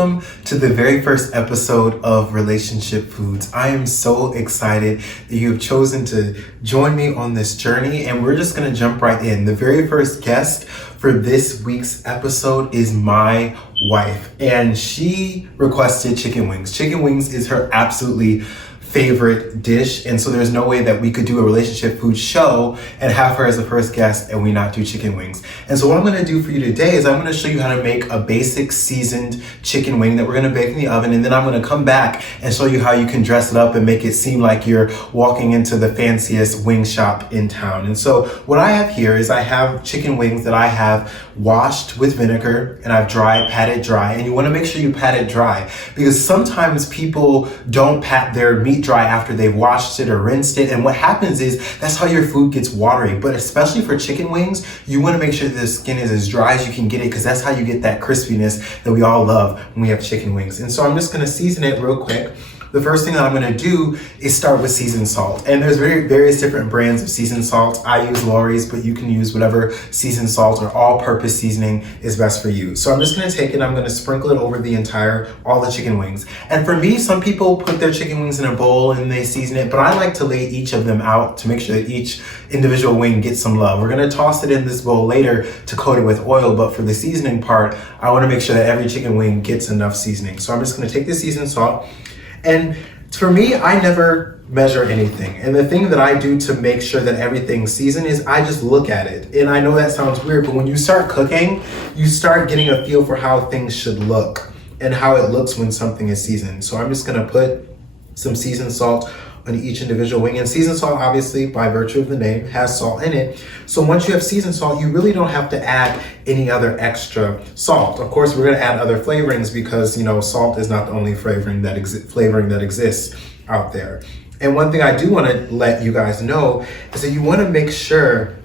welcome to the very first episode of Relationship Foods. I am so excited that you have chosen to join me on this journey, and we're just gonna jump right in. The very first guest for this week's episode is my wife, and she requested chicken wings. Chicken wings is her absolutely favorite dish, and so there's no way that we could do a relationship food show and have her as the first guest and we not do chicken wings. And so what I'm going to do for you today is I'm going to show you how to make a basic seasoned chicken wing that we're going to bake in the oven, and then I'm going to come back and show you how you can dress it up and make it seem like you're walking into the fanciest wing shop in town. And so what I have here is I have chicken wings that I have washed with vinegar and I've patted dry, and you want to make sure you pat it dry because sometimes people don't pat their meat dry after they've washed it or rinsed it, and what happens is that's how your food gets watery. But especially for chicken wings, you want to make sure the skin is as dry as you can get it, because that's how you get that crispiness that we all love when we have chicken wings. And so I'm just going to season it real quick. The first thing that I'm going to do is start with seasoned salt. And there's various different brands of seasoned salt. I use Lawry's, but you can use whatever seasoned salt or all-purpose seasoning is best for you. So I'm just going to take it, I'm going to sprinkle it over all the chicken wings. And for me, some people put their chicken wings in a bowl and they season it, but I like to lay each of them out to make sure that each individual wing gets some love. We're going to toss it in this bowl later to coat it with oil, but for the seasoning part, I want to make sure that every chicken wing gets enough seasoning. So I'm just going to take the seasoned salt. And for me, I never measure anything. And the thing that I do to make sure that everything's seasoned is I just look at it. And I know that sounds weird, but when you start cooking, you start getting a feel for how things should look and how it looks when something is seasoned. So I'm just gonna put some seasoned salt on each individual wing. And seasoned salt, obviously, by virtue of the name, has salt in it. So once you have seasoned salt, you really don't have to add any other extra salt. Of course, we're gonna add other flavorings because, salt is not the only flavoring that exists out there. And one thing I do wanna let you guys know is that you wanna make sure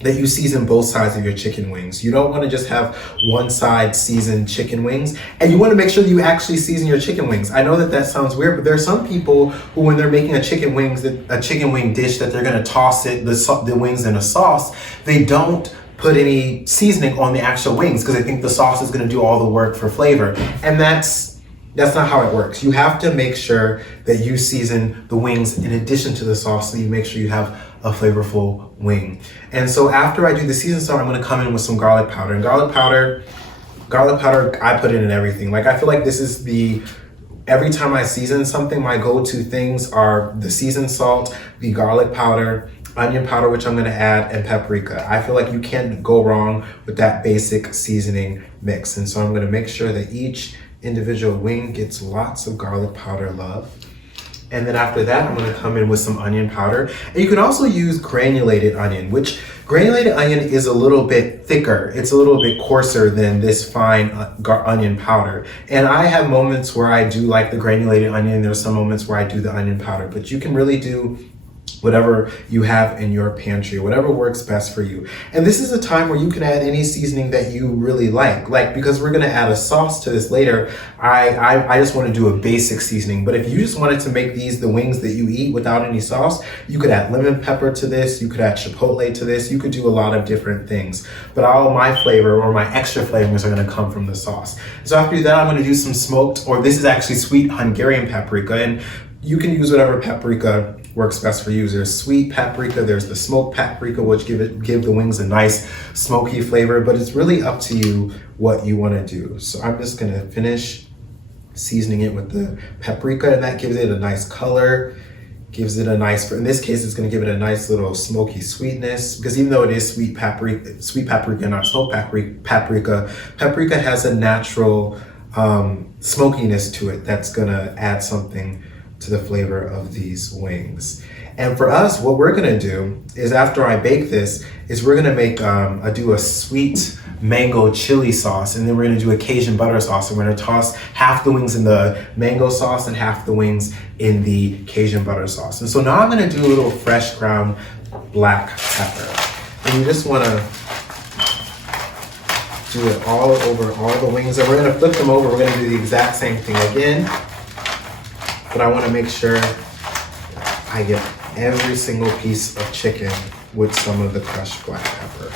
that you season both sides of your chicken wings. You don't want to just have one side seasoned chicken wings, and you want to make sure that you actually season your chicken wings. I know that sounds weird, but there are some people who, when they're making a chicken wing dish that they're going to toss the wings in a sauce, they don't put any seasoning on the actual wings because they think the sauce is going to do all the work for flavor, and that's not how it works. You have to make sure that you season the wings in addition to the sauce, so you make sure you have a flavorful wing. And so after I do the seasoned salt, I'm gonna come in with some garlic powder. And garlic powder, I put it in everything. Like, I feel like this is every time I season something, my go-to things are the seasoned salt, the garlic powder, onion powder, which I'm gonna add, and paprika. I feel like you can't go wrong with that basic seasoning mix. And so I'm gonna make sure that each individual wing gets lots of garlic powder love. And then after that, I'm gonna come in with some onion powder. And you can also use granulated onion, which granulated onion is a little bit thicker. It's a little bit coarser than this fine onion powder. And I have moments where I do like the granulated onion. There's some moments where I do the onion powder, but you can really do whatever you have in your pantry, whatever works best for you. And this is a time where you can add any seasoning that you really like. Because we're gonna add a sauce to this later, I just wanna do a basic seasoning. But if you just wanted to make these the wings that you eat without any sauce, you could add lemon pepper to this, you could add chipotle to this, you could do a lot of different things. But all my flavor or my extra flavors are gonna come from the sauce. So after that, I'm gonna do some smoked, or this is actually sweet Hungarian paprika, and you can use whatever paprika works best for you. There's sweet paprika, there's the smoked paprika, which give the wings a nice smoky flavor, but it's really up to you what you want to do. So I'm just gonna finish seasoning it with the paprika, and that gives it a nice color, gives it a nice, in this case, it's gonna give it a nice little smoky sweetness, because even though it is sweet paprika, not smoked paprika has a natural smokiness to it that's gonna add something to the flavor of these wings. And for us, what we're gonna do is, after I bake this, is we're gonna do a sweet mango chili sauce, and then we're gonna do a Cajun butter sauce. And we're gonna toss half the wings in the mango sauce and half the wings in the Cajun butter sauce. And so now I'm gonna do a little fresh ground black pepper. And you just wanna do it all over all the wings. And we're gonna flip them over. We're gonna do the exact same thing again. But I wanna make sure I get every single piece of chicken with some of the crushed black pepper.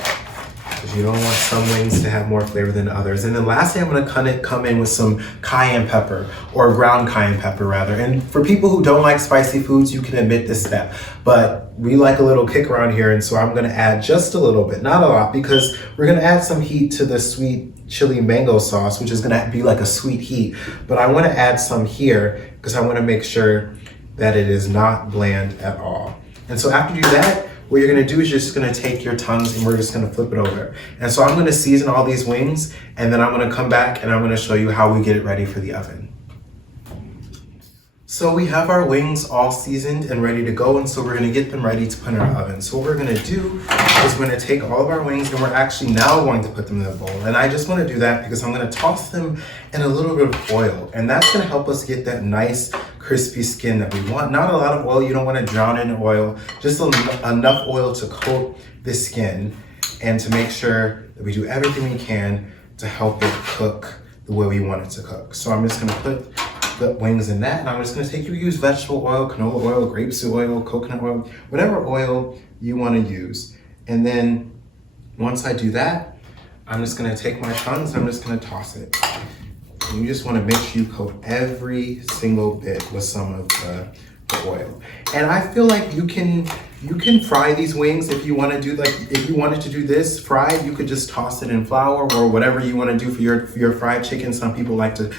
because you don't want some wings to have more flavor than others. And then lastly, I'm gonna come in with some cayenne pepper, or ground cayenne pepper rather. And for people who don't like spicy foods, you can omit this step. But we like a little kick around here, and so I'm gonna add just a little bit, not a lot, because we're gonna add some heat to the sweet chili mango sauce, which is gonna be like a sweet heat. But I wanna add some here because I wanna make sure that it is not bland at all. And so after you do that, what you're gonna do is you're just gonna take your tongues and we're just gonna flip it over. And so I'm gonna season all these wings, and then I'm gonna come back and I'm gonna show you how we get it ready for the oven. So we have our wings all seasoned and ready to go, and so we're gonna get them ready to put in our oven. So what we're gonna do is we're gonna take all of our wings and we're actually now going to put them in a bowl. And I just wanna do that because I'm gonna toss them in a little bit of oil, and that's gonna help us get that nice crispy skin that we want. Not a lot of oil, you don't wanna drown in oil, just enough oil to coat the skin and to make sure that we do everything we can to help it cook the way we want it to cook. So I'm just gonna put the wings in that, and I'm just gonna use vegetable oil, canola oil, grapeseed oil, coconut oil, whatever oil you wanna use. And then once I do that, I'm just gonna take my tongs and I'm just gonna toss it. And you just wanna make sure you coat every single bit with some of the oil. And I feel like you can fry these wings if you want to do, like, if you wanted to do this fried, you could just toss it in flour or whatever you want to do for your fried chicken. Some people like to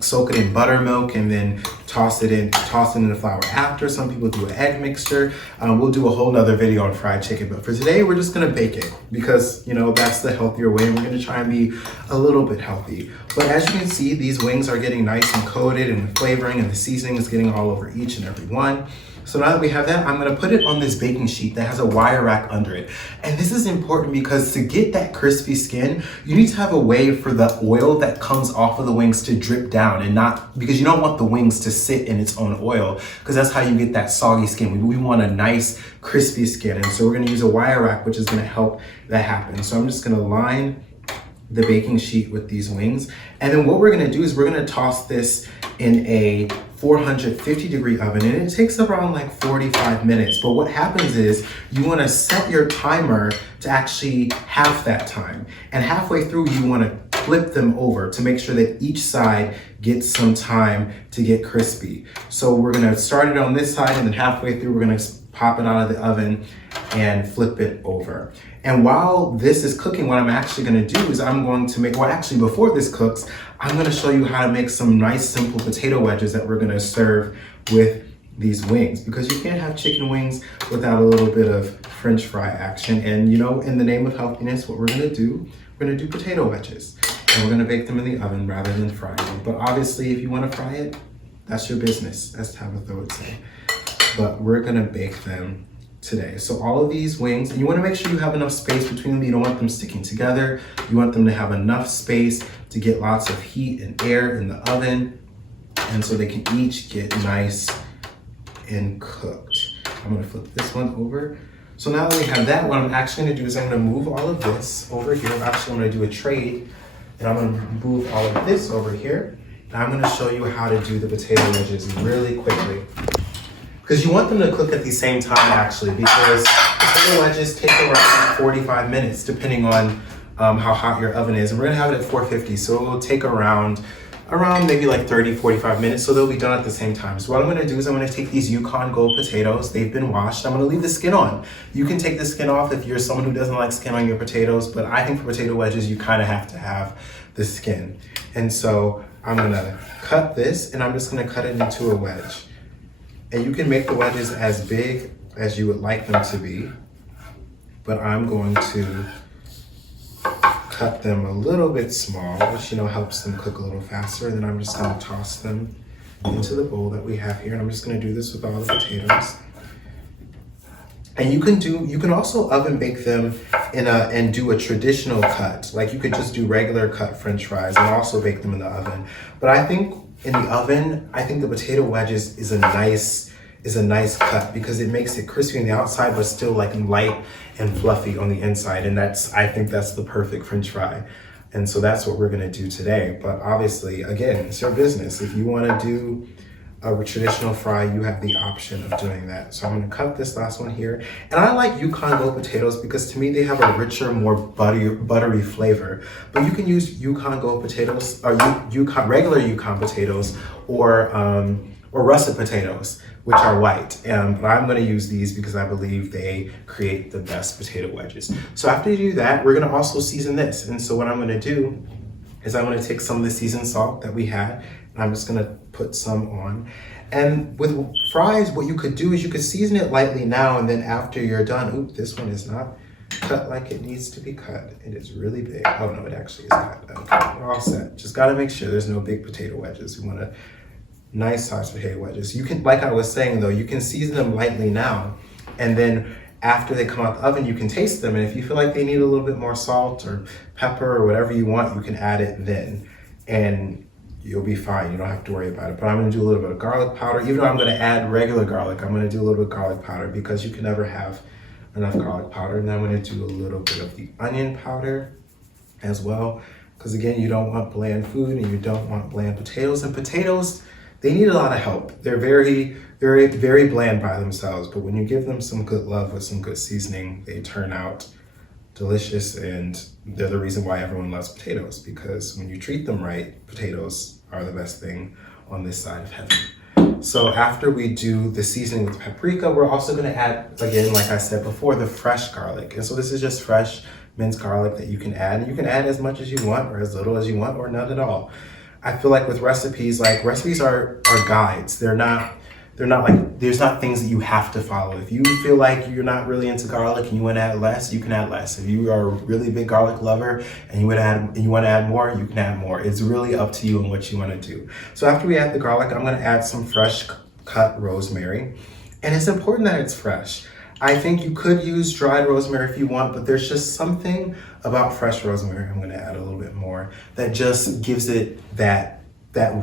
soak it in buttermilk and then toss it in the flour after. Some people do an egg mixture. We'll do a whole nother video on fried chicken, but for today we're just gonna bake it because, you know, that's the healthier way. We're gonna try and be a little bit healthy. But as you can see, these wings are getting nice and coated, and the flavoring and the seasoning is getting all over each and every one. So now that we have that, I'm gonna put it on this baking sheet that has a wire rack under it. And this is important because to get that crispy skin, you need to have a way for the oil that comes off of the wings to drip down, and not, because you don't want the wings to sit in its own oil, because that's how you get that soggy skin. We want a nice crispy skin. And so we're gonna use a wire rack, which is gonna help that happen. So I'm just gonna line the baking sheet with these wings. And then what we're gonna do is we're gonna toss this in a 450-degree oven, and it takes around like 45 minutes. But what happens is you wanna set your timer to actually half that time. And halfway through, you wanna flip them over to make sure that each side gets some time to get crispy. So we're gonna start it on this side, and then halfway through, we're gonna pop it out of the oven and flip it over. And while this is cooking, what I'm actually gonna do is I'm going to make, well, actually before this cooks, I'm gonna show you how to make some nice simple potato wedges that we're gonna serve with these wings, because you can't have chicken wings without a little bit of French fry action. And you know, in the name of healthiness, what we're gonna do potato wedges, and we're gonna bake them in the oven rather than fry them. But obviously, if you wanna fry it, that's your business, as Tabitha would say. But we're gonna bake them today. So all of these wings, and you wanna make sure you have enough space between them. You don't want them sticking together. You want them to have enough space to get lots of heat and air in the oven, and so they can each get nice and cooked. I'm gonna flip this one over. So now that we have that, what I'm actually gonna do is I'm gonna move all of this over here. I'm actually gonna do a trade, and I'm gonna move all of this over here. And I'm gonna show you how to do the potato wedges really quickly, because you want them to cook at the same time actually, because potato wedges take around 45 minutes depending on how hot your oven is. And we're gonna have it at 450, so it will take around maybe like 30, 45 minutes, so they'll be done at the same time. So what I'm gonna do is I'm gonna take these Yukon Gold potatoes. They've been washed. I'm gonna leave the skin on. You can take the skin off if you're someone who doesn't like skin on your potatoes, but I think for potato wedges, you kind of have to have the skin. And so I'm gonna cut this, and I'm just gonna cut it into a wedge. And you can make the wedges as big as you would like them to be, but I'm going to cut them a little bit small, which, you know, helps them cook a little faster. And then I'm just gonna toss them into the bowl that we have here. And I'm just gonna do this with all the potatoes. And you can also oven bake them and do a traditional cut. Like you could just do regular cut French fries and also bake them in the oven. But I think in the oven, I think the potato wedges is a nice cut, because it makes it crispy on the outside but still like light and fluffy on the inside. And I think that's the perfect French fry. And so that's what we're gonna do today. But obviously, again, it's your business. If you wanna do a traditional fry, you have the option of doing that. So I'm gonna cut this last one here. And I like Yukon Gold potatoes because to me they have a richer, more buttery flavor. But you can use Yukon Gold potatoes, or regular Yukon potatoes, or russet potatoes, which are white. But I'm gonna use these because I believe they create the best potato wedges. So after you do that, we're gonna also season this. And so what I'm gonna do is I'm gonna take some of the seasoned salt that we had, and I'm just gonna put some on. And with fries, what you could do is you could season it lightly now, and then after you're done, oop, this one is not cut like it needs to be cut. It is really big. Oh no, it actually is cut. Okay, we're all set. Just gotta make sure there's no big potato wedges. We want a nice sized potato wedges. You can, like I was saying though, you can season them lightly now, and then after they come out the oven, you can taste them. And if you feel like they need a little bit more salt or pepper or whatever you want, you can add it then. And you'll be fine. You don't have to worry about it. But I'm gonna do a little bit of garlic powder. Even though I'm gonna add regular garlic, I'm gonna do a little bit of garlic powder because you can never have enough garlic powder. And then I'm gonna do a little bit of the onion powder as well. Because again, you don't want bland food and you don't want bland potatoes. And potatoes, they need a lot of help. They're very, very bland by themselves. But when you give them some good love with some good seasoning, they turn out delicious, and they're the reason why everyone loves potatoes, because when you treat them right, potatoes are the best thing on this side of heaven. So after we do the seasoning with paprika, we're also gonna add, again, like I said before, the fresh garlic. And so this is just fresh minced garlic that you can add. And you can add as much as you want or as little as you want or none at all. I feel like with recipes, are guides. They're not like, there's not things that you have to follow. If you feel like you're not really into garlic and you want to add less, you can add less. If you are a really big garlic lover and you want to add more, you can add more. It's really up to you and what you want to do. So after we add the garlic, I'm going to add some fresh cut rosemary. And it's important that it's fresh. I think you could use dried rosemary if you want, but there's just something about fresh rosemary, I'm going to add a little bit more, that just gives it that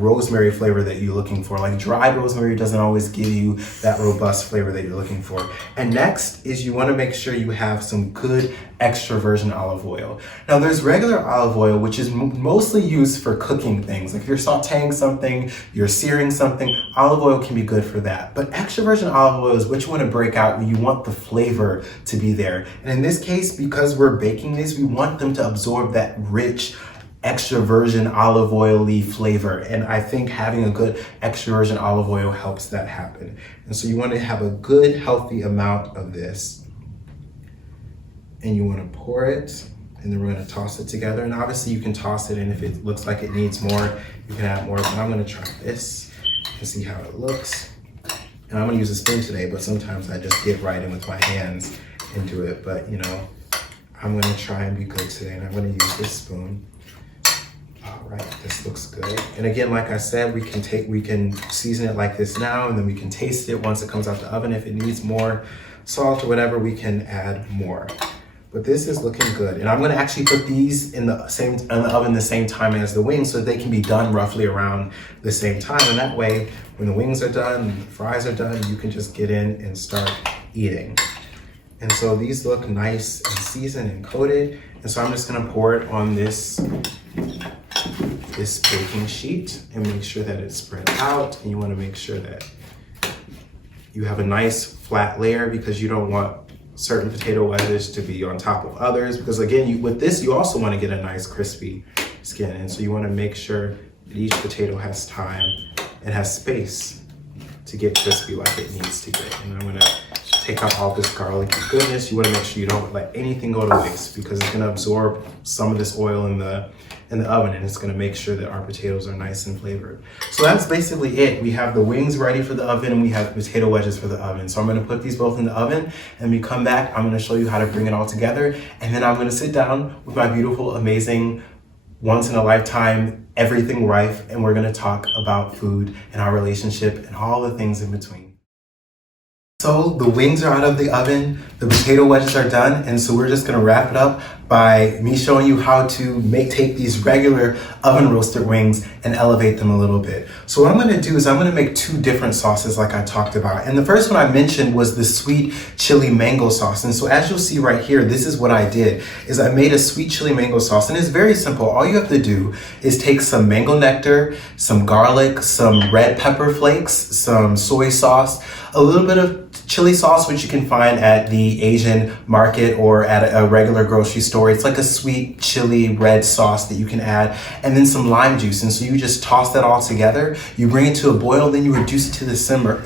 rosemary flavor that you're looking for. Like dried rosemary doesn't always give you that robust flavor that you're looking for. And next is you want to make sure you have some good extra virgin olive oil. Now there's regular olive oil, which is mostly used for cooking things. Like if you're sauteing something, you're searing something, olive oil can be good for that. But extra virgin olive oil is what you want to break out when you want the flavor to be there. And in this case, because we're baking these, we want them to absorb that rich, extra virgin olive oily flavor. And I think having a good extra virgin olive oil helps that happen. And so you want to have a good healthy amount of this, and you want to pour it, and then we're going to toss it together. And obviously you can toss it, and if it looks like it needs more, you can add more. But I'm going to try this and see how it looks. And I'm going to use a spoon today, but sometimes I just get right in with my hands and do it. But you know, I'm going to try and be good today, and I'm going to use this spoon. All right, this looks good. And again, like I said, we can season it like this now, and then we can taste it once it comes out the oven. If it needs more salt or whatever, we can add more. But this is looking good. And I'm gonna actually put these in the oven the same time as the wings, so they can be done roughly around the same time. And that way, when the wings are done, the fries are done, you can just get in and start eating. And so these look nice and seasoned and coated. And so I'm just gonna pour it on this baking sheet and make sure that it's spread out. And you want to make sure that you have a nice flat layer, because you don't want certain potato wedges to be on top of others, because again, with this you also want to get a nice crispy skin. And so you want to make sure that each potato has time and has space to get crispy like it needs to get. And I'm going to take out all this garlic goodness. You want to make sure you don't let anything go to waste, because it's going to absorb some of this oil in the oven, and it's going to make sure that our potatoes are nice and flavored. So that's basically it. We have the wings ready for the oven, and we have potato wedges for the oven. So I'm going to put these both in the oven, and when we come back, I'm going to show you how to bring it all together. And then I'm going to sit down with my beautiful, amazing, once in a lifetime, everything wife, and we're going to talk about food and our relationship and all the things in between. So the wings are out of the oven, the potato wedges are done, and so we're just gonna wrap it up by me showing you how to take these regular oven roasted wings and elevate them a little bit. So what I'm gonna do is I'm gonna make 2 different sauces like I talked about. And the first one I mentioned was the sweet chili mango sauce. And so as you'll see right here, this is what I did, is I made a sweet chili mango sauce. And it's very simple. All you have to do is take some mango nectar, some garlic, some red pepper flakes, some soy sauce, a little bit of chili sauce, which you can find at the Asian market or at a regular grocery store. It's like a sweet chili red sauce that you can add, and then some lime juice. And so you just toss that all together, you bring it to a boil, then you reduce it to a simmer,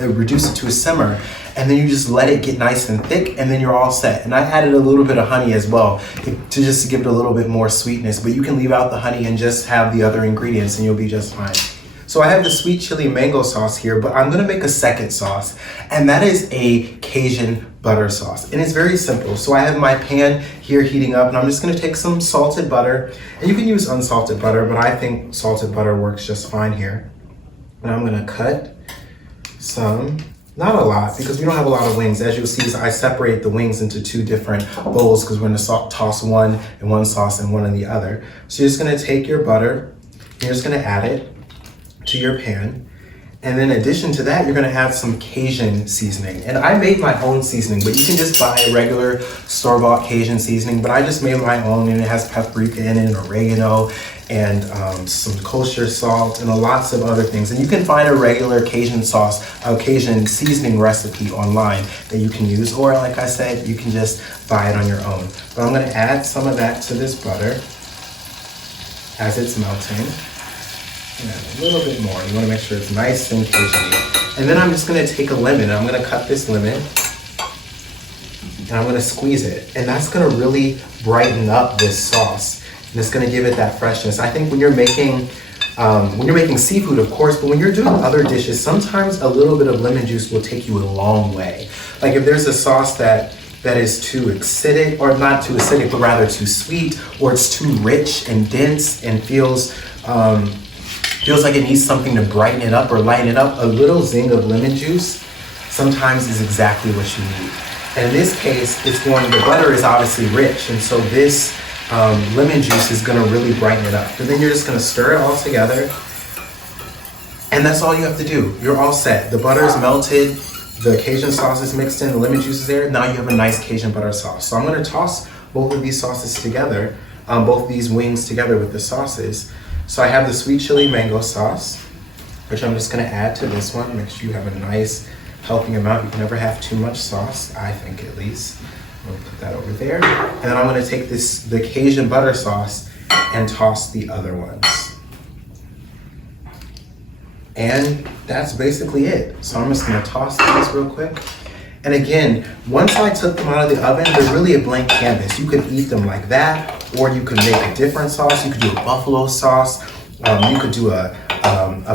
and then you just let it get nice and thick, and then you're all set. And I added a little bit of honey as well to give it a little bit more sweetness, but you can leave out the honey and just have the other ingredients and you'll be just fine. So I have the sweet chili mango sauce here, but I'm gonna make a second sauce, and that is a Cajun butter sauce. And it's very simple. So I have my pan here heating up, and I'm just gonna take some salted butter, and you can use unsalted butter, but I think salted butter works just fine here. And I'm gonna cut some, not a lot, because we don't have a lot of wings. As you'll see, I separate the wings into 2 different bowls because we're gonna toss one in one sauce and one in the other. So you're just gonna take your butter, and you're just gonna add it to your pan. And then in addition to that, you're gonna add some Cajun seasoning. And I made my own seasoning, but you can just buy a regular store-bought Cajun seasoning, but I just made my own, and it has paprika in it, and oregano, and some kosher salt, and lots of other things. And you can find a regular Cajun sauce, a Cajun seasoning recipe online that you can use, or like I said, you can just buy it on your own. But I'm gonna add some of that to this butter as it's melting. A little bit more. You want to make sure it's nice and Cajun-y. And then I'm just going to take a lemon, and I'm going to cut this lemon, and I'm going to squeeze it. And that's going to really brighten up this sauce, and it's going to give it that freshness. I think when you're making seafood, of course, but when you're doing other dishes, sometimes a little bit of lemon juice will take you a long way. Like if there's a sauce that is too acidic, or not too acidic, but rather too sweet, or it's too rich and dense and feels like it needs something to brighten it up or lighten it up, a little zing of lemon juice sometimes is exactly what you need. And in this case, the butter is obviously rich, and so this lemon juice is gonna really brighten it up. And then you're just gonna stir it all together, and that's all you have to do. You're all set. The butter is melted, the Cajun sauce is mixed in, the lemon juice is there. Now you have a nice Cajun butter sauce. So I'm gonna toss both of these sauces together, both these wings together with the sauces. So I have the sweet chili mango sauce, which I'm just gonna add to this one. Make sure you have a nice healthy amount. You can never have too much sauce, I think at least. I'm gonna put that over there. And then I'm gonna take the Cajun butter sauce and toss the other ones. And that's basically it. So I'm just gonna toss these real quick. And again, once I took them out of the oven, they're really a blank canvas. You could eat them like that, or you could make a different sauce. You could do a buffalo sauce. You could do a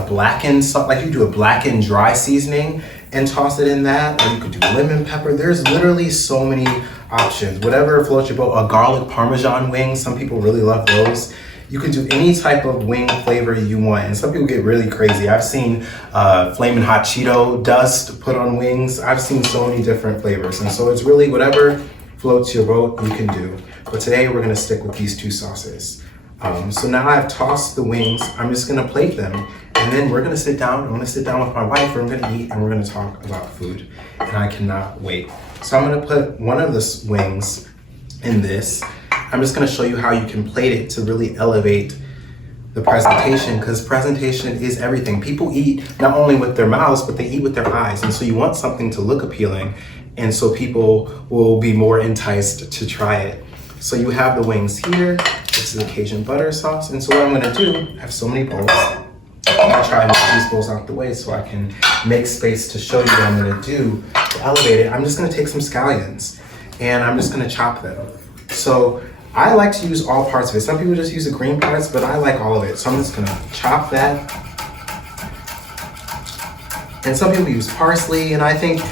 blackened sauce, like you do a blackened dry seasoning and toss it in that, or you could do lemon pepper. There's literally so many options. Whatever floats your boat. A garlic parmesan wing, some people really love those. You can do any type of wing flavor you want, and some people get really crazy. I've seen flaming hot Cheeto dust put on wings. I've seen so many different flavors, and so it's really whatever floats your boat you can do. But today we're gonna stick with these 2 sauces. So now I've tossed the wings. I'm just gonna plate them, and then we're gonna sit down. I'm gonna sit down with my wife, we're gonna eat, and we're gonna talk about food. And I cannot wait. So I'm gonna put one of the wings in this. I'm just gonna show you how you can plate it to really elevate the presentation, because presentation is everything. People eat not only with their mouths, but they eat with their eyes. And so you want something to look appealing, and so people will be more enticed to try it. So you have the wings here. This is the Cajun butter sauce. And so what I'm gonna do, I have so many bowls. I'm gonna try and move these bowls out the way so I can make space to show you what I'm gonna do to elevate it. I'm just gonna take some scallions, and I'm just gonna chop them. So I like to use all parts of it. Some people just use the green parts, but I like all of it. So I'm just gonna chop that. And some people use parsley, and I think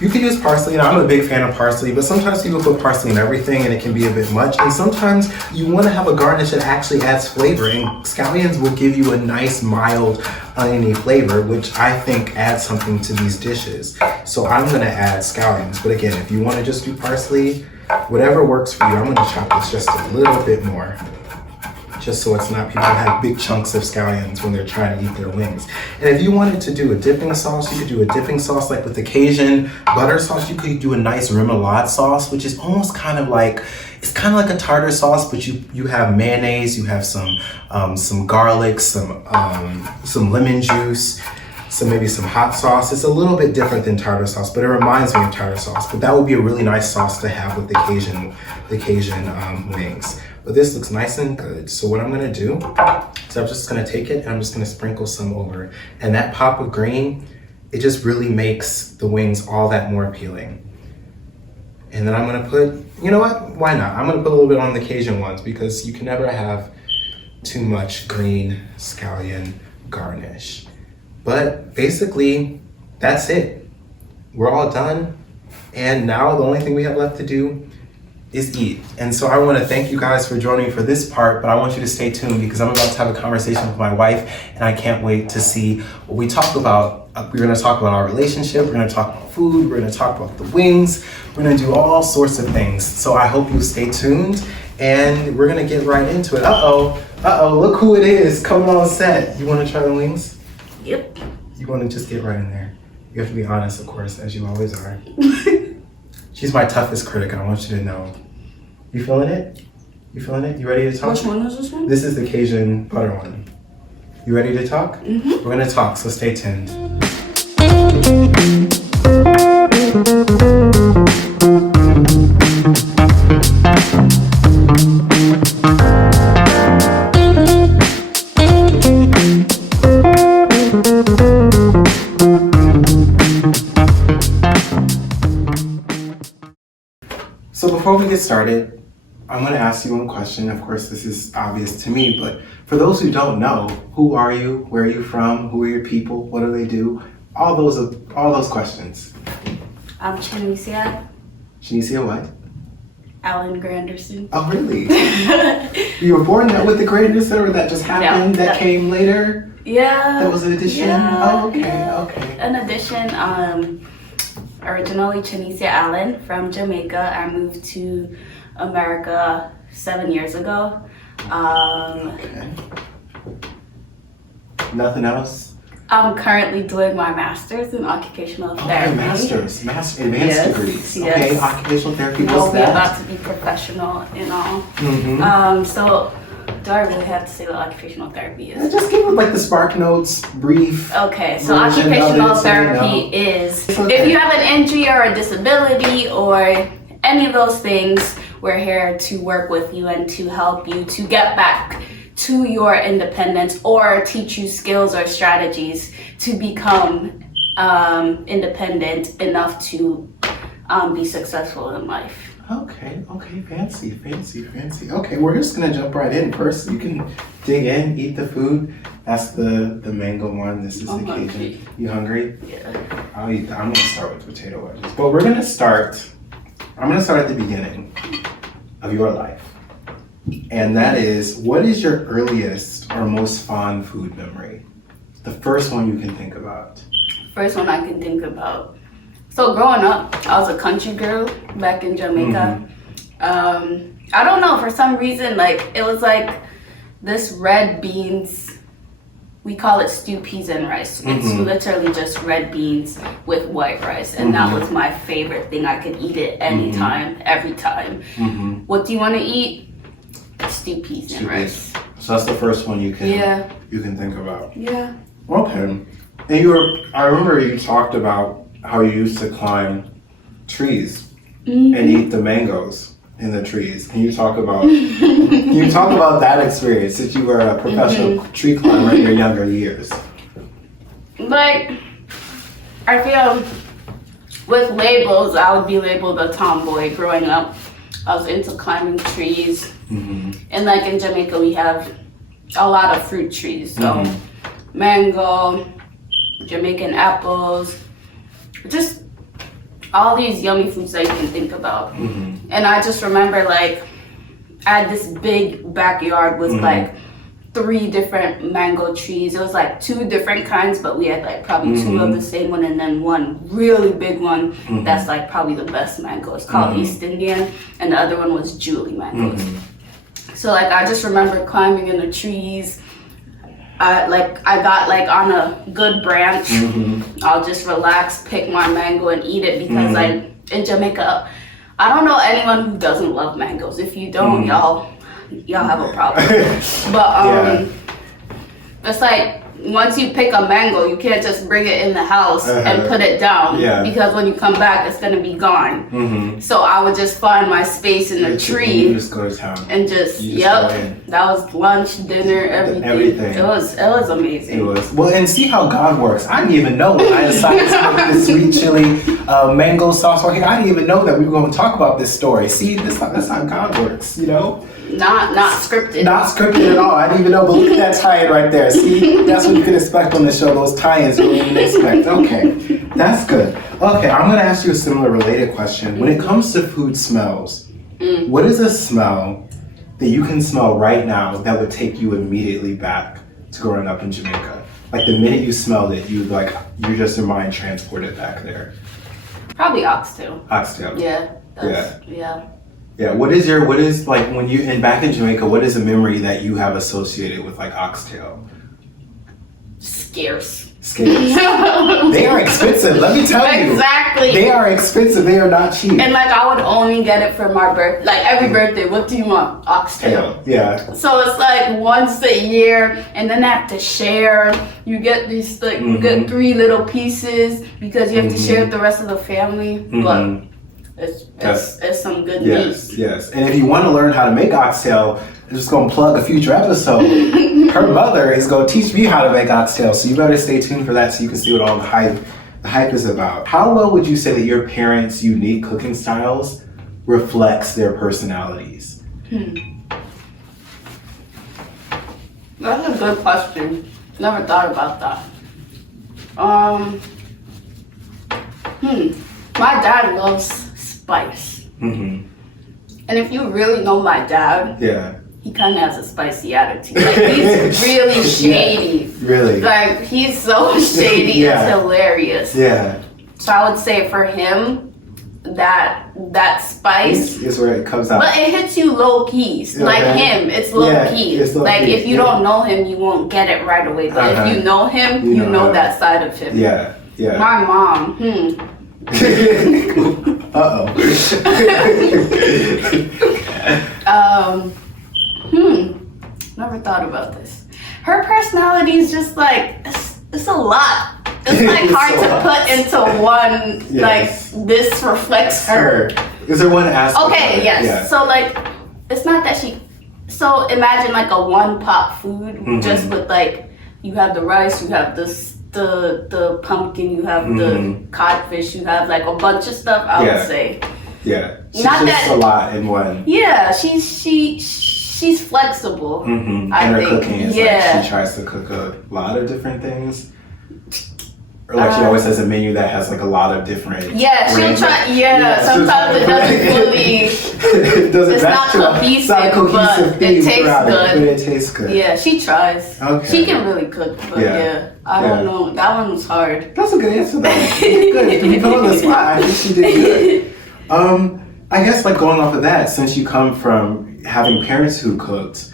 You can use parsley, and I'm a big fan of parsley, but sometimes people put parsley in everything and it can be a bit much. And sometimes you want to have a garnish that actually adds flavor, and scallions will give you a nice, mild, oniony flavor, which I think adds something to these dishes. So I'm going to add scallions. But again, if you want to just do parsley, whatever works for you, I'm going to chop this just a little bit more, just so it's not people have big chunks of scallions when they're trying to eat their wings. And if you wanted to do a dipping sauce, you could do a dipping sauce like with the Cajun butter sauce. You could do a nice remoulade sauce, which is almost kind of like, it's kind of like a tartar sauce, but you have mayonnaise, you have some garlic, some lemon juice, maybe some hot sauce. It's a little bit different than tartar sauce, but it reminds me of tartar sauce. But that would be a really nice sauce to have with the Cajun wings. But this looks nice and good. So what I'm gonna do is I'm just gonna take it and I'm just gonna sprinkle some over. And that pop of green, it just really makes the wings all that more appealing. And then I'm gonna put, you know what? Why not? I'm gonna put a little bit on the Cajun ones because you can never have too much green scallion garnish. But basically, that's it. We're all done. And now the only thing we have left to do is eat. And so I want to thank you guys for joining me for this part, but I want you to stay tuned because I'm about to have a conversation with my wife and I can't wait to see what we talk about. We're going to talk about our relationship, we're going to talk about food, we're going to talk about the wings, we're going to do all sorts of things. So I hope you stay tuned and we're going to get right into it. Look who it is coming on set. You want to try the wings? Yep. You want to just get right in there. You have to be honest, of course, as you always are. She's my toughest critic, I want you to know. You feeling it? You feeling it? You ready to talk? Which one is this one? This is the Cajun butter one. You ready to talk? Mm-hmm. We're gonna talk, so stay tuned. So before we get started, I'm going to ask you one question. Of course, this is obvious to me, but for those who don't know, who are you? Where are you from? Who are your people? What do they do? All those questions. I'm Chanicia. Chanicia what? Allen Granderson. Oh, really? You were born with the Granderson, or that just happened? No, that came later? Yeah. That was an addition? Yeah, Oh, okay, yeah. okay. An addition. Originally Chanicia Allen from Jamaica. I moved to America 7 years ago. Okay. Nothing else? I'm currently doing my master's in occupational therapy. Master's, advanced degrees. Yes. Okay, occupational therapy, We'll what's be that? about to be professional and all. Mm-hmm. So do I really have to say what occupational therapy is? Just give them like the Spark Notes, brief. Okay, so version of occupational it, so therapy is okay. if you have an injury or a disability or any of those things, we're here to work with you and to help you to get back to your independence or teach you skills or strategies to become independent enough to be successful in life. Okay, fancy. Okay, we're just gonna jump right in. First, you can dig in, eat the food. That's the mango one. This is I'm the Cajun. hungry. You hungry? Yeah. I'll eat I'm gonna start with potato wedges. But I'm gonna start at the beginning of your life. And that is, what is your earliest or most fond food memory? The first one you can think about. First one I can think about. So growing up, I was a country girl back in Jamaica. I don't know, for some reason, like it was like this red beans, we call it stew peas and rice. It's literally just red beans with white rice. And that was my favorite thing. I could eat it anytime, every time. What do you want to eat? Stew peas and rice. So that's the first one you can think about. Yeah. Okay. And I remember you talked about how you used to climb trees and eat the mangoes in the trees. Can you talk about that experience since you were a professional tree climber in your younger years? Like, I feel with labels, I would be labeled a tomboy growing up. I was into climbing trees. And like in Jamaica, we have a lot of fruit trees. So mango, Jamaican apples, just all these yummy foods that you can think about. And I just remember like I had this big backyard with like 3 different mango trees. It was like 2 different kinds, but we had like probably 2 of the same one, and then one really big one that's like probably the best mango. It's called East Indian, and the other one was Julie mangoes. So like I just remember climbing in the trees. I got like on a good branch. I'll just relax, pick my mango and eat it, because like in Jamaica, I don't know anyone who doesn't love mangoes. If you don't, y'all have a problem. But it's like once you pick a mango, you can't just bring it in the house and put it down, because when you come back, it's gonna be gone. So I would just find my space in the tree. You just go to town. And just that was lunch, dinner, everything. It was amazing. It was. Well, and see how God works. I didn't even know when I decided to make this sweet chili mango sauce right here. I didn't even know that we were going to talk about this story. See, that's how God works, you know? Not scripted. Not scripted at all. I didn't even know, but look at that tie-in right there. See, that's what you can expect on the show. Those tie-ins you didn't expect. Okay, that's good. Okay, I'm gonna ask you a similar related question. When it comes to food smells, what is a smell that you can smell right now that would take you immediately back to growing up in Jamaica? Like the minute you smelled it, you just your mind transported back there. Probably oxtail. Oxtail. Yeah. Yeah, what is like when back in Jamaica, what is a memory that you have associated with like oxtail? Scarce. They are expensive, let me tell you. Exactly. They are expensive, they are not cheap. And like I would only get it for my birthday. Like every birthday, what do you want? Oxtail. Yeah. So it's like once a year, and then I have to share. You get these like you get 3 little pieces because you have to share with the rest of the family. But it's some good meat. Yes. And if you want to learn how to make oxtail, I'm just going to plug a future episode. Her mother is going to teach me how to make oxtail, so you better stay tuned for that so you can see what all the hype is about. How well would you say that your parents' unique cooking styles reflects their personalities? That's a good question. Never thought about that. My dad loves spice. And if you really know my dad, he kind of has a spicy attitude. Like he's really shady. Really? Like he's so shady. It's hilarious. Yeah. So I would say for him, that spice is where it comes out. But it hits you low key. Like him, it's low key. It's low like key. if you don't know him, you won't get it right away. But if you know him, you know that side of him. Yeah. My mom, never thought about this. Her personality is just like it's a lot. It's like hard to put into one. Like this reflects her. Is there one aspect? Okay, yes. So like, it's not that she. So imagine like a one pot food, just with like you have the rice, you have the pumpkin, you have the codfish, you have like a bunch of stuff. I would say. Yeah. She's not just a lot in one. Yeah, she's flexible. And her cooking is like she tries to cook a lot of different things. Or like she always has a menu that has like a lot of different. Yeah, she'll try. Yeah, sometimes it doesn't fully. It's not cohesive, but it tastes good. But it tastes good. Yeah, she tries. Okay. She can really cook, but I don't know. That one was hard. That's a good answer though. Good. You put on the spot. I think she did good. I guess like going off of that, since you come from having parents who cooked,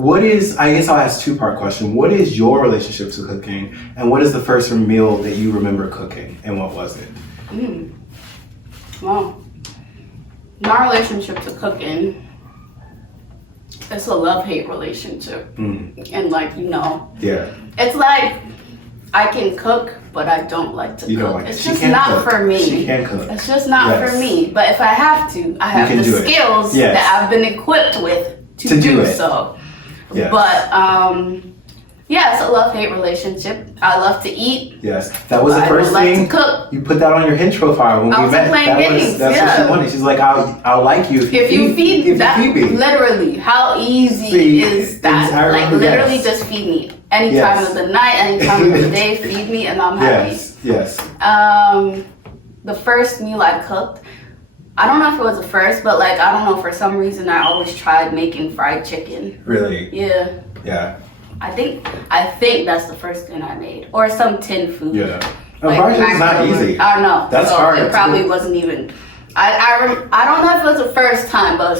I guess I'll ask 2-part question. What is your relationship to cooking? And what is the first meal that you remember cooking? And what was it? Well, my relationship to cooking, it's a love-hate relationship. And like, it's like I can cook, but I don't like to cook. It's just not for me. She can cook. It's just not for me. But if I have to, I have the skills that I've been equipped with to do so. Yes. But it's a love-hate relationship. I love to eat. Yes, that was the first thing. To cook. You put that on your hinge profile when we met. That's what she wanted. She's like, I'll like you if you feed me. Literally, how easy is that? Like literally, just feed me. Any time of the night, any time of the day, feed me, and I'm happy. Yes. the first meal I cooked, I don't know if it was the first, but like, I don't know, for some reason I always tried making fried chicken. Really? Yeah. Yeah. I think that's the first thing I made. Or some tin food. Yeah. Fried chicken's not easy. I don't know. That's hard. It probably wasn't even, I don't know if it was the first time, but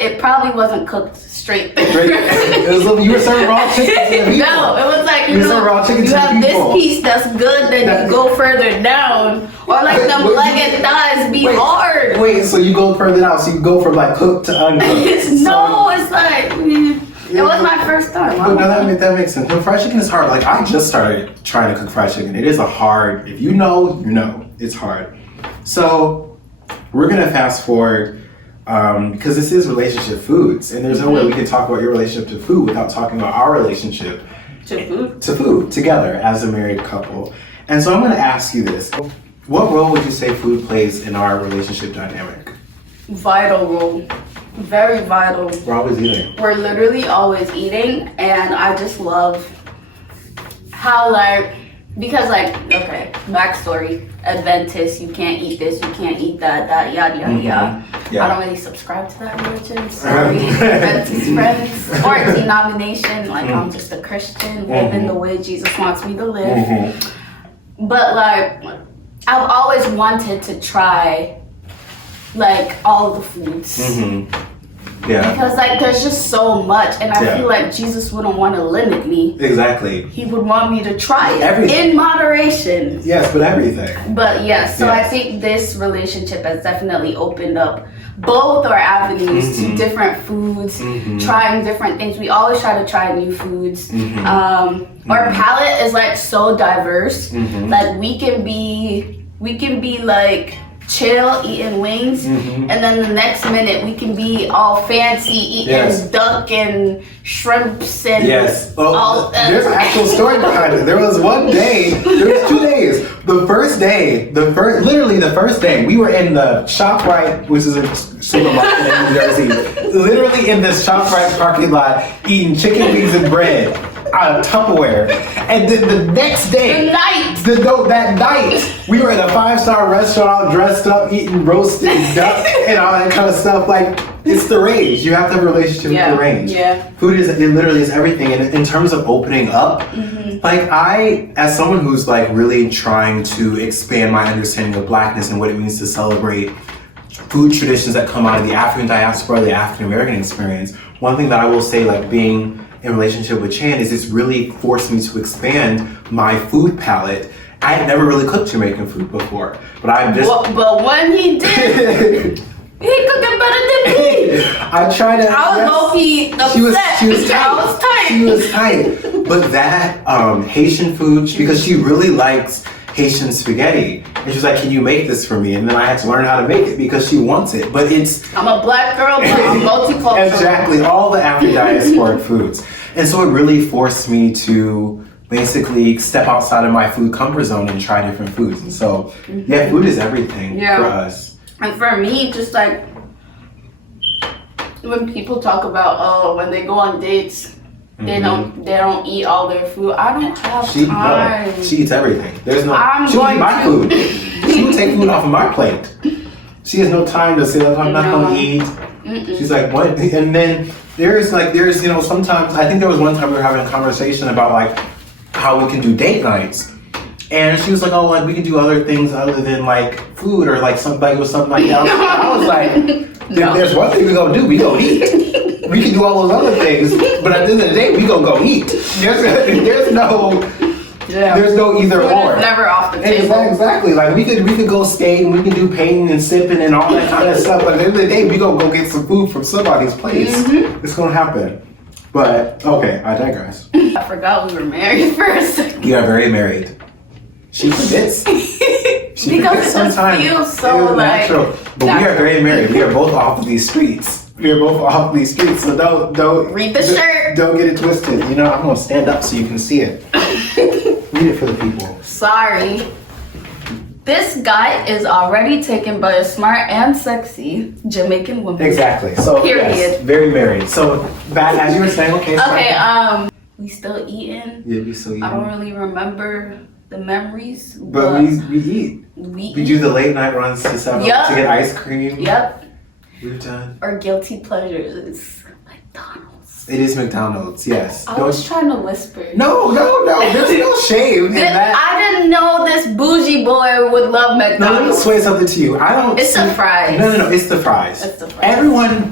it probably wasn't cooked straight. You were serving raw chicken to the people. No, it was like, you raw chicken you to have the people. this piece that's good, then you go further down. Or like the leg and thighs be hard. Wait, so you go further down, so you go from like cooked to uncooked. It's like, it was my first time. But no, that makes sense. No, fried chicken is hard. Like, I just started trying to cook fried chicken. It is if you know, you know. It's hard. So, we're going to fast forward because this is relationship foods. And there's no way we can talk about your relationship to food without talking about our relationship to food together as a married couple. And so I'm going to ask you this. What role would you say food plays in our relationship dynamic? Vital role. Very vital. We're always eating. We're literally always eating, and I just love how because okay, backstory, Adventist, you can't eat this, you can't eat that, yada yada yada. Yeah. I don't really subscribe to that religion. Sorry, Adventist friends or denomination. Like, I'm just a Christian, living the way Jesus wants me to live. But like, I've always wanted to try like all the foods. Yeah. Because like, there's just so much, and I feel like Jesus wouldn't want to limit me. Exactly. He would want me to try it everything. In moderation. Yes, but everything. But yes, so I think this relationship has definitely opened up both our avenues to different foods, trying different things. We always try to try new foods. Our palate is like so diverse. Like, we can be like chill eating wings, and then the next minute we can be all fancy eating duck and shrimps and there's an actual story behind it. There was 2 days. Literally the first day we were in the ShopRite, which is a supermarket in New Jersey, literally in this ShopRite parking lot eating chicken wings and bread out of Tupperware. And then the next day, that night, we were in a 5-star restaurant, dressed up, eating roasted duck and all that kind of stuff. Like, it's the range. You have to have a relationship with the range. Yeah. Food it literally is everything. And in terms of opening up, like, I, as someone who's like really trying to expand my understanding of Blackness and what it means to celebrate food traditions that come out of the African diaspora, the African American experience, one thing that I will say, like, being in relationship with Chan, is it's really forced me to expand my food palette. I had never really cooked Jamaican food before, but I'm just. But when he did, he cooked it better than me. I tried to. I was low-key upset. She was tight. But that Haitian food, because she really likes Haitian spaghetti, and she was like, "Can you make this for me?" And then I had to learn how to make it because she wants it. But I'm a black girl, but I'm multicultural. Exactly, all the African diasporic foods. And so it really forced me to basically step outside of my food comfort zone and try different foods. And so, food is everything for us. And for me, just like, when people talk about, when they go on dates, they don't eat all their food. I don't have time. No, she eats everything. There's no. She would eat my food. She would take food off of my plate. She has no time to say, I'm not going to eat. She's like, what? And then there's sometimes, I think there was one time we were having a conversation about like how we can do date nights. And she was like, oh, like we can do other things other than like food or like something like that. I was like, there's one thing we gonna do, we gonna eat. We can do all those other things, but at the end of the day, we gonna go eat. There's no either or. It's never off the table. Exactly. Like we could go skate and we can do painting and sipping and all that kind of stuff. But at the end of the day, we gonna go get some food from somebody's place. It's gonna happen. But okay, I digress. I forgot we were married for a second. We are very married. She forgets. Because it feels so like natural. But we are very married. We are both off of these streets. So don't read the shirt. Don't get it twisted. I'm gonna stand up so you can see it. Read it for the people. Sorry. This guy is already taken by a smart and sexy Jamaican woman. Exactly. So period. Yes, very married. So back as you were saying, okay. We still eating. Yeah, we still eating. I don't really remember the memories. But we eat. We do the late night runs to 7 to get ice cream. Yep. We've done. Our guilty pleasures is McDonald's. It is McDonald's, yes. I was trying to whisper. No. There's no shame in that. I didn't know this bougie boy would love McDonald's. No, let me explain something to you. It's the fries. No, it's the fries. It's the fries. Everyone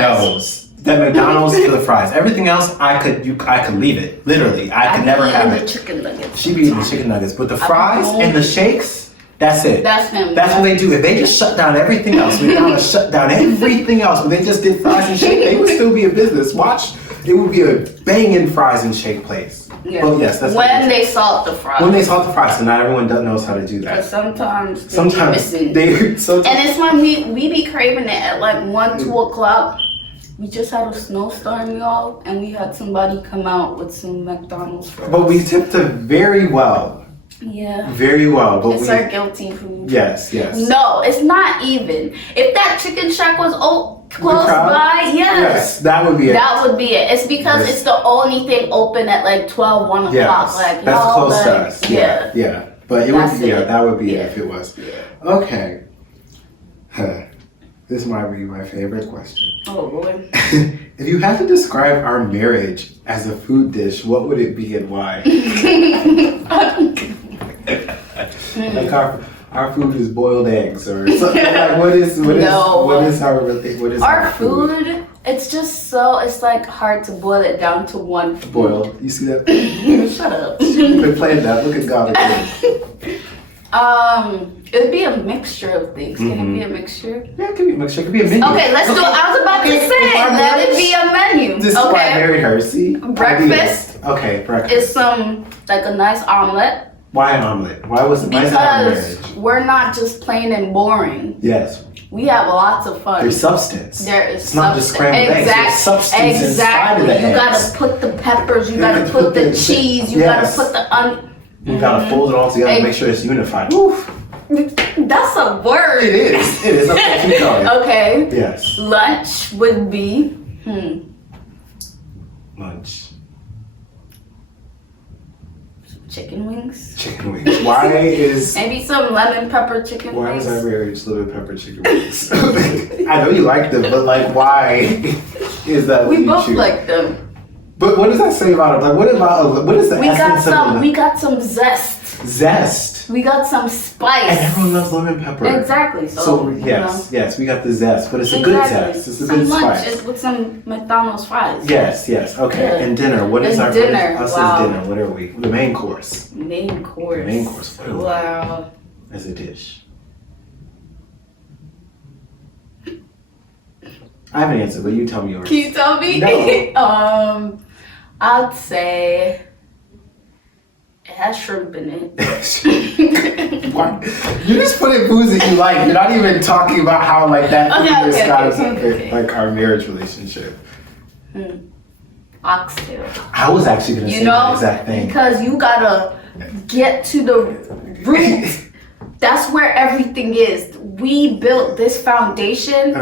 knows that McDonald's is the fries. Everything else, I could leave it. Literally, I could never have it. The chicken nuggets. She be eating the chicken nuggets, but the fries and the shakes, that's it. That's him. That's what they do. If they just shut down everything else, McDonald's shut down everything else, but they just did fries and shake, they would still be a business. Watch, it would be a banging fries and shake place. Yeah. But yes, that's when they salt the fries. When they salt the fries, so not everyone knows how to do that. But sometimes they and it's when we be craving it at like 1, 2 o'clock. We just had a snowstorm, y'all, and we had somebody come out with some McDonald's for us. But we tipped her very well. Yeah. Very well. But it's our guilty food. Yes. No, it's not even. If that chicken shack was close by, yes. That would be it. That would be it. It's because it's the only thing open at like 12, 1 o'clock. Yes. Like, that's close to us. Yeah. Yeah. But it would be, that would be it if it was. Yeah. Okay. This might be my favorite question. Oh, Lord. If you had to describe our marriage as a food dish, what would it be and why? Like our food is boiled eggs or something. Like what is our food? It's just it's like hard to boil it down to one food. Boiled. You see that? Shut up. You've been playing that. Look at God again. It would be a mixture of things. Can it be a mixture? Yeah, it could be a mixture. It could be a menu. Okay, let's do it. I was about to say, let it be a menu. This is why I married her, see? Breakfast. Okay, breakfast. Is like a nice omelet. Why an omelet? Why was it nice marriage? Because we're not just plain and boring. Yes. We have lots of fun. There's substance. There is It's not just scrambled eggs. There's substance inside of the eggs. You gotta put the peppers, you gotta put the cheese, you gotta put the onion. You gotta fold it all together and make sure it's unified. Oof. That's a word. It is. Okay, keep going. Okay. Yes. Lunch would be Lunch. Chicken wings. Chicken wings. Why is maybe some lemon pepper chicken wings? Why is our marriage lemon pepper chicken wings? I know you like them, but like why is that? We both like them. But what does that say about them? Like what is the essence of them? We got some zest. Zest. We got some spice. And everyone loves lemon pepper. Exactly. So yes, we got the zest, but it's a good zest. It's a good spice. Lunch is with some McDonald's fries. Yes. Okay. Yeah. And dinner. What is our dinner? Us as dinner. What are we? The main course. Main course. The main course. What wow. As a dish. I have an answer, but you tell me yours. Can you tell me? No. I'd say it has shrimp in it. What? You just put in foods that you like. You're not even talking about how like that food describes like our marriage relationship. Oxtail. I was actually gonna say that exact thing. Because you gotta get to the root. That's where everything is. We built this foundation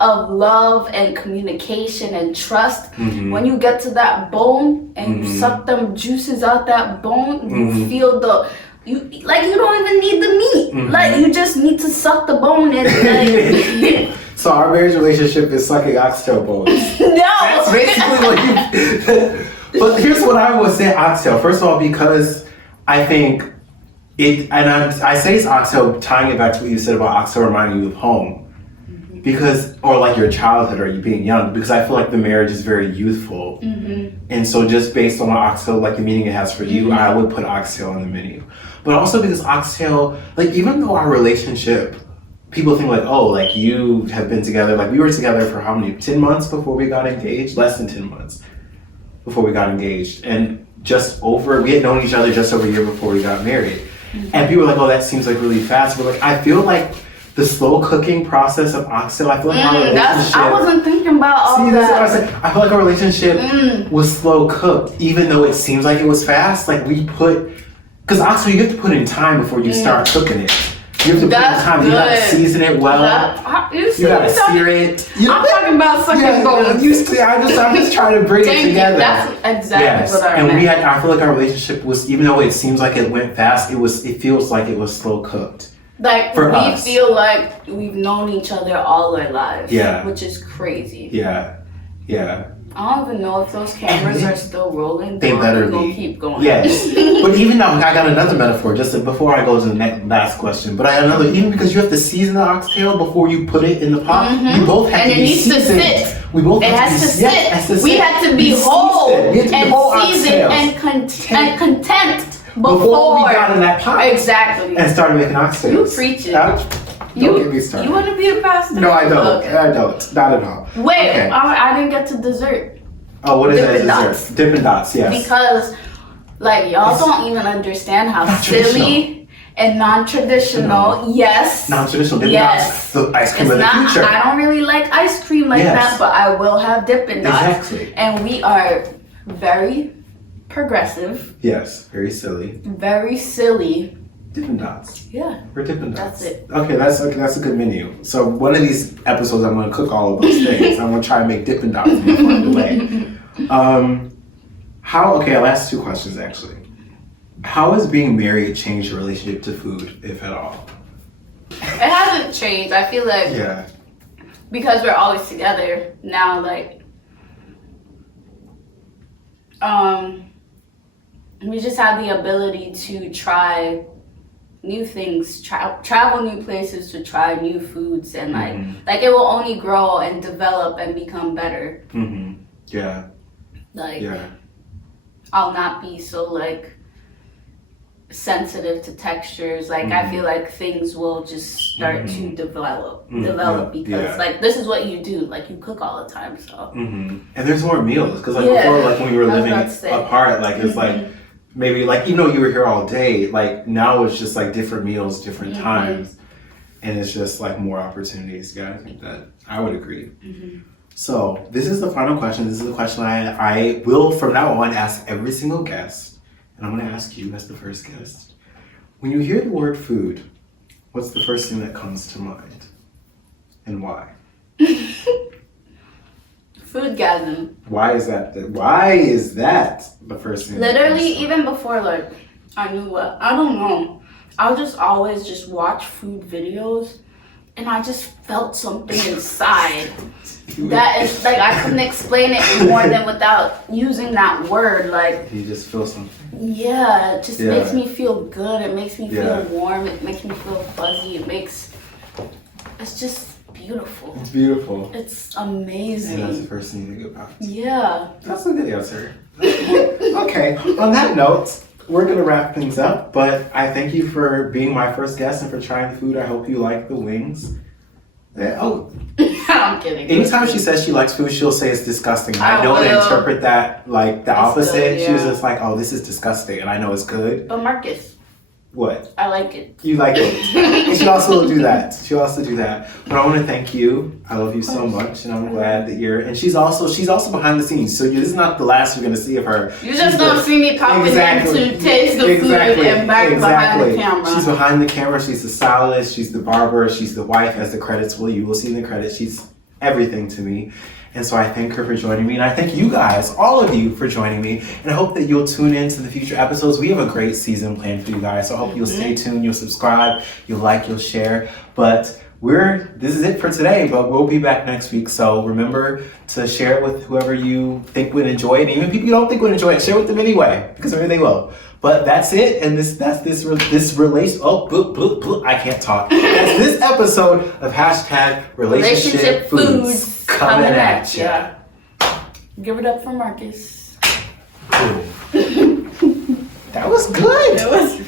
of love and communication and trust. When you get to that bone and you suck them juices out that bone, you feel you don't even need the meat. Like you just need to suck the bone in. So our marriage relationship is sucking oxtail bones. No. That's basically what you. But here's what I would say oxtail. First of all, because I think I say it's oxtail, tying it back to what you said about oxtail reminding you of home. Because, or like your childhood or you being young, because I feel like the marriage is very youthful. And so just based on what oxtail, like the meaning it has for you, I would put oxtail on the menu. But also because oxtail, like even though our relationship, people think like, oh, like you have been together, like we were together for how many, 10 months before we got engaged? Less than 10 months before we got engaged. And we had known each other just over a year before we got married. And people were like, oh, that seems like really fast. But like, I feel like the slow cooking process of oxtail, I feel like our relationship... I wasn't thinking about all that. That's what I said. I feel like our relationship was slow cooked, even though it seems like it was fast. Like we put... Because oxtail, you have to put in time before you start cooking it. You have to put That's the time. You gotta good. season it well. You gotta sear it. I'm talking about sucking bones. I'm just trying to bring it together. That's exactly what I meant. And I feel like our relationship was, even though it seems like it went fast, it feels like it was slow cooked. Like, for we us. feel like we've known each other all our lives. Yeah. Which is crazy. Yeah. I don't even know if those cameras are still rolling. They better be. Gonna keep going. Yes. But even now, I got another metaphor just before I go to the last question. But I got another, even because you have to season the oxtail before you put it in the pot, we both have to be seasoned. And it needs to sit. We both It have has to to sit. Yes, it has to We sit. had to be whole and seasoned oxtails. and content Before we got in that pot. Exactly. And started making oxtails. You preach it. Don't get me started. You want to be a pastor? No, I don't. Okay. I don't. Not at all. Wait, Okay. I didn't get to dessert. Oh, what is Dippin' that Dots. dessert? Dippin' Dots, yes. Because, like, y'all don't even understand how silly and non-traditional. Yes. Non-traditional Dippin' Yes. Dots. The ice cream It's of the not, future. I don't really like ice cream like that, but I will have Dippin' Dots. Exactly. And we are very progressive, Yes. Very silly. very silly. Dippin' Dots. Yeah. We're Dippin' Dots. That's it. Okay, that's a good menu. So one of these episodes, I'm going to cook all of those things. I'm going to try and make Dippin' Dots in a fun way. I'll ask two questions actually. How has being married changed your relationship to food, if at all? It hasn't changed. I feel like because we're always together now, like, we just have the ability to try new things, travel new places to try new foods, and like it will only grow and develop and become better. Yeah. Like, I'll not be so like sensitive to textures. Like, I feel like things will just start to develop because like this is what you do. Like, you cook all the time, so. And there's more meals because like before, like when we were living apart, like it's like maybe like you were here all day. Like now it's just like different meals, different times, and it's just like more opportunities. Yeah, I think that I would agree. So this is the final question. This is the question I will from now on ask every single guest, and I'm going to ask you as the first guest. When you hear the word food, what's the first thing that comes to mind, and why? Foodgasm. Why is that? Why is that the first thing? Literally, even before like I knew what, I don't know. I would just always just watch food videos, and I just felt something inside. That is like I couldn't explain it more than without using that word. Like, you just feel something. Yeah, it just makes me feel good. It makes me feel warm. It makes me feel fuzzy. It's just beautiful. It's beautiful. It's amazing. And that's the first thing you think about. Yeah. That's a good answer. Okay, on that note, we're going to wrap things up, but I thank you for being my first guest and for trying the food. I hope you like the wings. I'm kidding. Anytime she says she likes food, she'll say it's disgusting. I know to interpret that like the opposite. Good, She was just like, oh, this is disgusting, and I know it's good. But Marcus. What? I like it. You like it. And she'll also do that. But I want to thank you. I love you so much, and I'm glad that you're. And she's also behind the scenes. So this is not the last you're gonna see of her. You just don't see me popping in to taste the food and back behind the camera. She's behind the camera. She's the stylist. She's the barber. She's the wife. As the credits you will see in the credits. She's everything to me. And so I thank her for joining me, and I thank you guys, all of you, for joining me. And I hope that you'll tune in to the future episodes. We have a great season planned for you guys, so I hope you'll stay tuned, you'll subscribe, you'll like, you'll share. But this is it for today, but we'll be back next week. So remember to share it with whoever you think would enjoy it. Even people you don't think would enjoy it, share with them anyway, because maybe they will. But that's it, and this relation. I can't talk. That's this episode of #Relationship Foods coming at ya. Give it up for Marcus. That was good. It was.